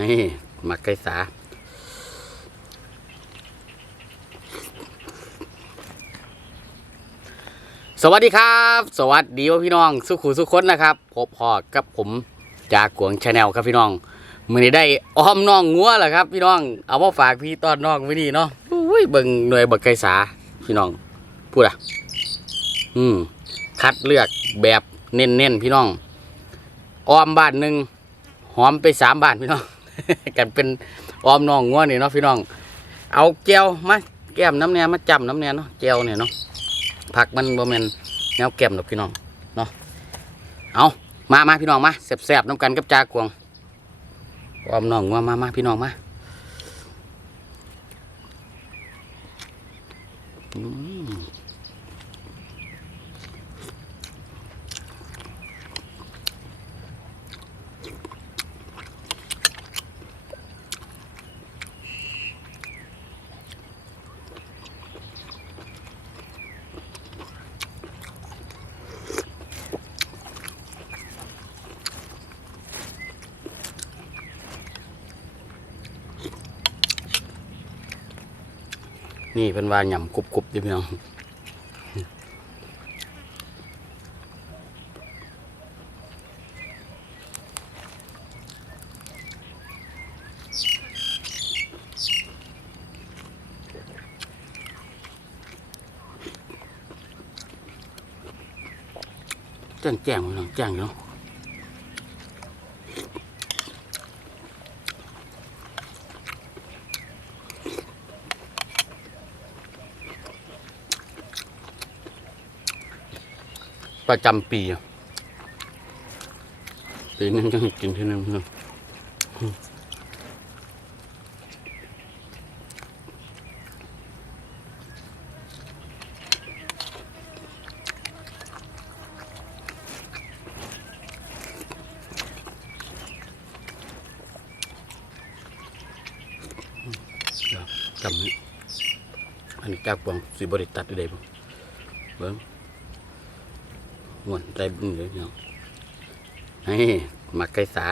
นี่มักไกสาสวัสดีครับ สวัสดีว่าพี่น้องสุขุสุขคนนะครับพบพอกับผมจากกวงชาแนลครับพี่น้องมือนี้ได้อ้อมน้องงัวแหละครับ พี่น้องเอามาฝากพี่ตอนน้องไว้นี่เนาะอุ้ยเบิ่งหน่วยบักไก่สาพี่น้องพูดอะ อืมคัดเลือกแบบเน้นๆพี่น้องอ้อมบ้านหนึ่งหอมไปสามบ้านพี่น้อง กันเป็นอ้อมน้องงัวนี่เนาะพี่น้อง เอาแก้วมาแก้มน้ำแน่มาจำน้ำแน่เนาะแก้วเนี่ยเนาะผักมันบ่แมนแนวแก้มดอกพี่น้องเนาะเอามามาพี่น้องมาแซ่บๆน้ำกันกับจากวงอ้อมน้องงัวมามาพี่น้องมาอืม นี่เป็นว่าหย่ำกรุบๆเดิพี่น้องแจ้งแจ้งพี่น้องแจ้งอยู่เนาะ ประจำปีอะปีนึงจะกินที่นึงเจำนี้อันนี้จากวางสีบริตัดได้บ่เบิ้ง งวนใจบึ้งเลยพี่น้องนี่มักไก่สา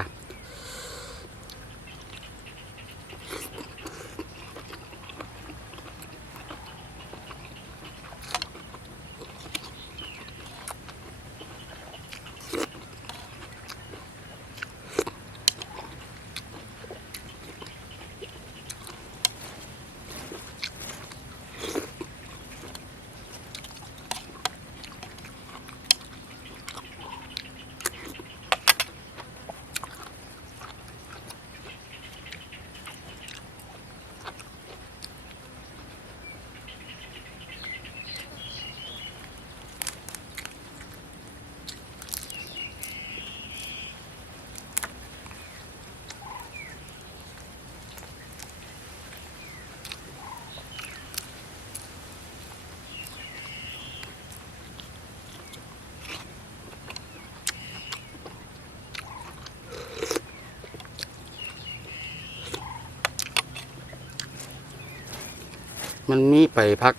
มันมีไปพัก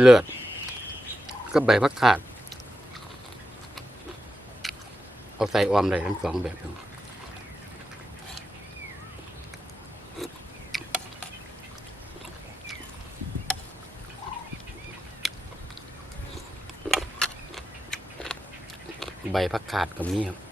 เลือด ก็ใบพักขาด เอาใส่ออมได้ทั้งสองแบบทั้งใบพักขาดกับมีครับ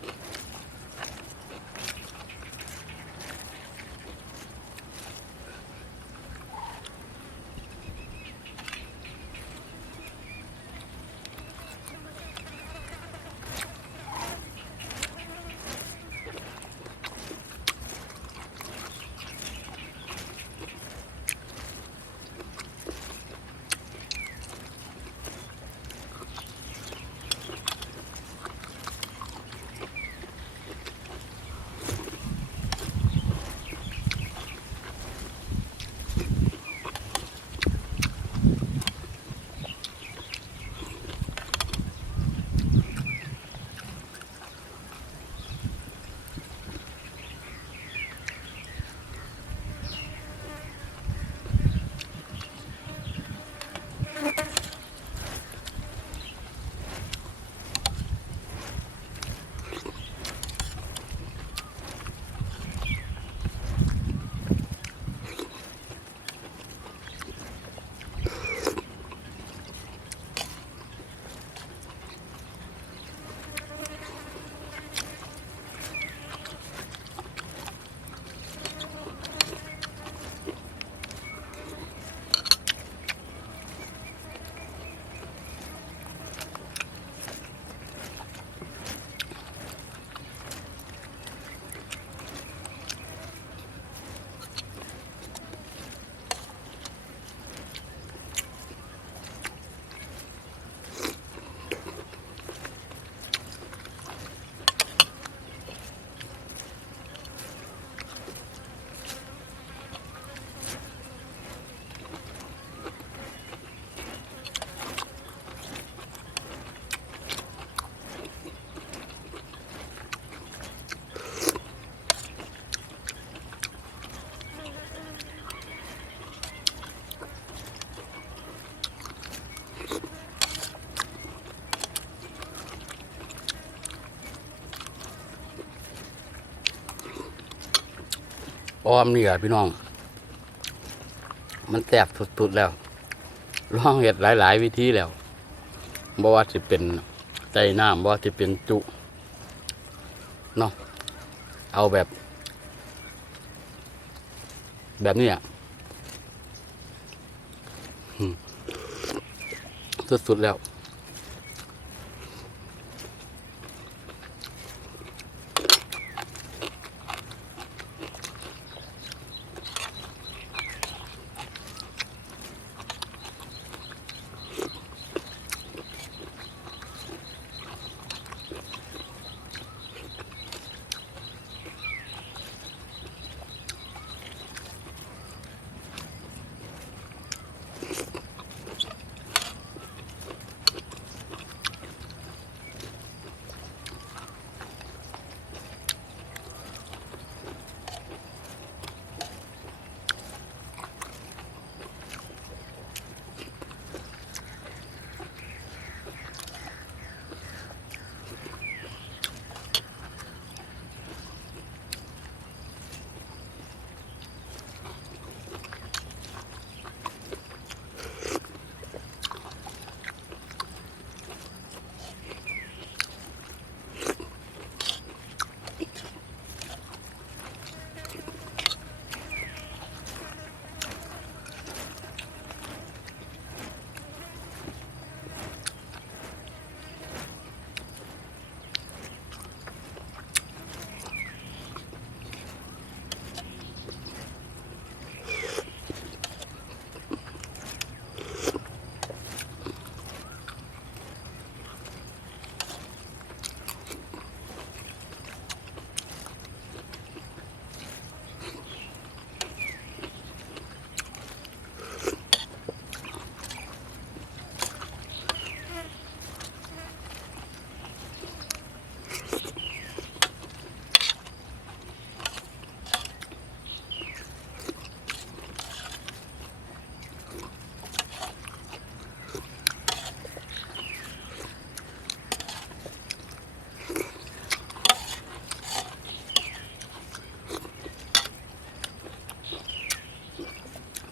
ออมนี่แหละพี่น้อง มันแซ่บสุดๆแล้วลองเห็ดหลาย ๆ วิธีแล้วบ่ว่าสิเป็นใจน้ำบ่ว่าสิเป็นจุเนาะเอาแบบ แบบนี้อะสุด ๆ แล้ว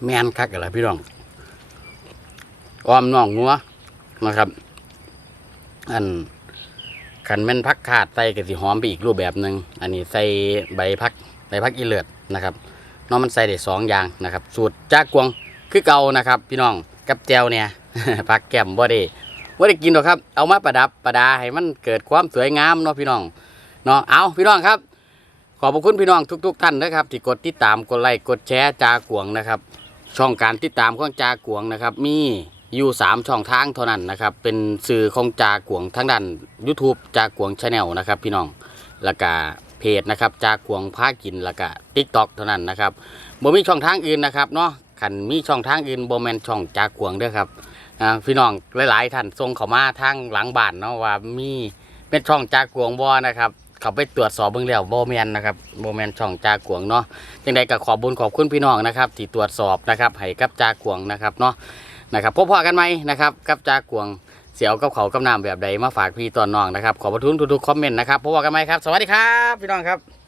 แมนคักอะไรพี่น้องออมน่องงัวนะครับ อันขันแม่นพักขาดใส่กะสิหอมไปอีกรูปแบบหนึ่งอันนี้ใส่ใบพักใบพักอีเลือดนะครับเน้องมันใส่ได้สองอย่างนะครับ สูตรจากกวงคือเก่านะครับ พี่น้องกับแจวเนี่ยพักแก้มบ่ได้บ่ได้กินหรอกครับ เอามาประดับประดาให้มันเกิดความสวยงามเนาะพี่น้องเนาะเอาพี่น้องครับ ขอบคุณพี่น้องทุก ๆ ท่านนะครับ ที่กดติดตามกดไลค์กดแชร์จากวงนะครับ ช่องการติดตามของจากวงนะครับ มีอยู่สามช่องทางเท่านั้นนะครับ เป็นสื่อของจากวงทั้งด้าน YouTube จากวงชาแนลนะครับ พี่น้องแล้วก็เพจนะครับ จากวงพากินแล้วก็ TikTok เท่านั้นนะครับบ่มีช่องทางอื่นนะครับเนาะขันมีช่องทางอื่นบ่แมนช่องจากวงเด้อครับพี่น้องหลายๆท่านส่งเข้ามาทางหลังบ้านเนาะว่ามีเป็นช่องจากวงบ่นะครับ เขาไปตรวจสอบเบื้องแล้วโบแมนนะครับโบแมนช่องจากวงเนาะยังไงก็ขอบุญขอบคุณพี่น้องนะครับที่ตรวจสอบนะครับให้กับจากวงนะครับเนาะนะครับพบพอกันไหมนะครับกับจากวงเสียวกับเขากับน้ำแบบใดมาฝากพี่ตอนน้องนะครับขอบพระคุณทุกๆคอมเมนต์นะครับพบกันไหมครับ สวัสดีครับ พี่น้องครับ